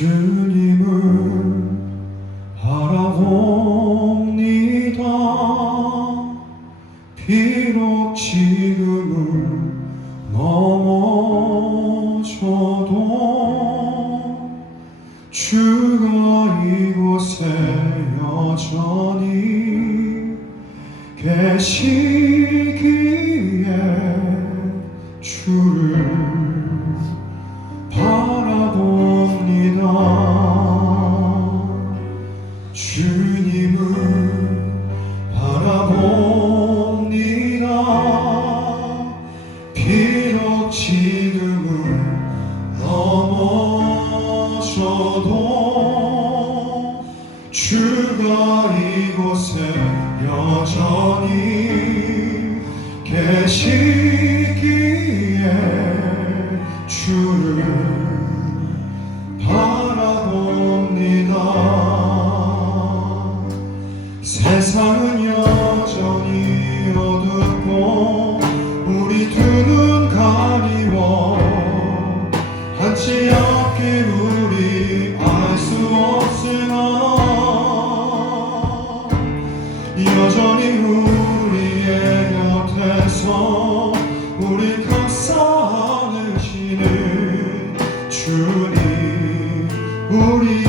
주님을 바라봅니다. 비록 지금은 넘어져도 주가 이곳에 여전히 계시기에 주를 주님을 바라봅니다. 비록 지금은 넘어져도 주가 이곳에 여전히 계시기에 주를 여전히 우리의 곁에서 우리 감싸주시는 주님 우리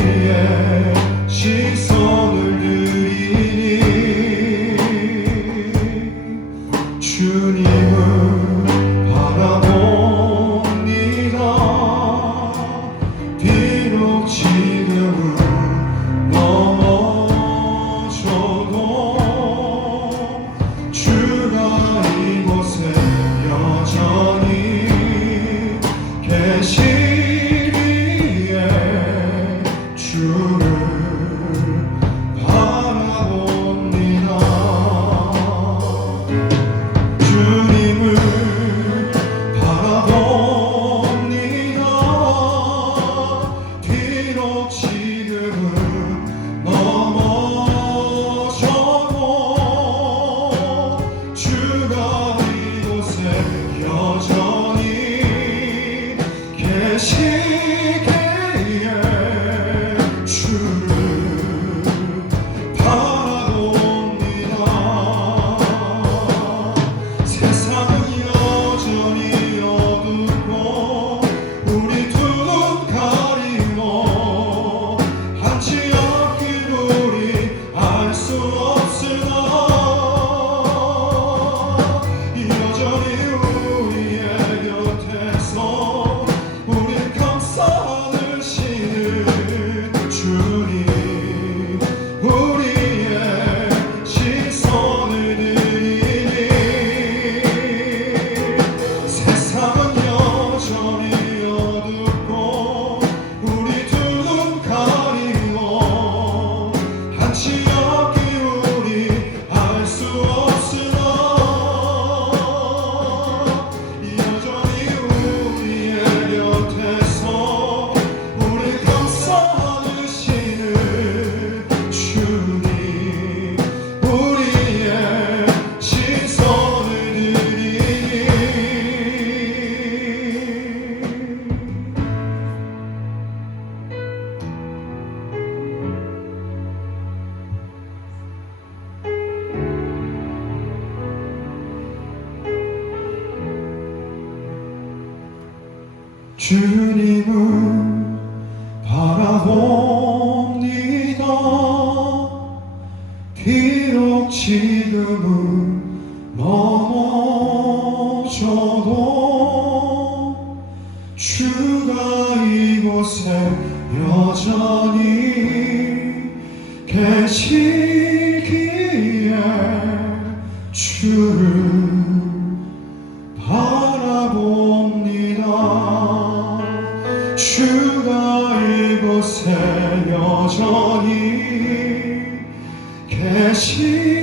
시기 주님을 바라봅니다. 비록 지금은 넘어져도 주가 이곳에 여전히 계시 주가 이곳에 여전히 계시기에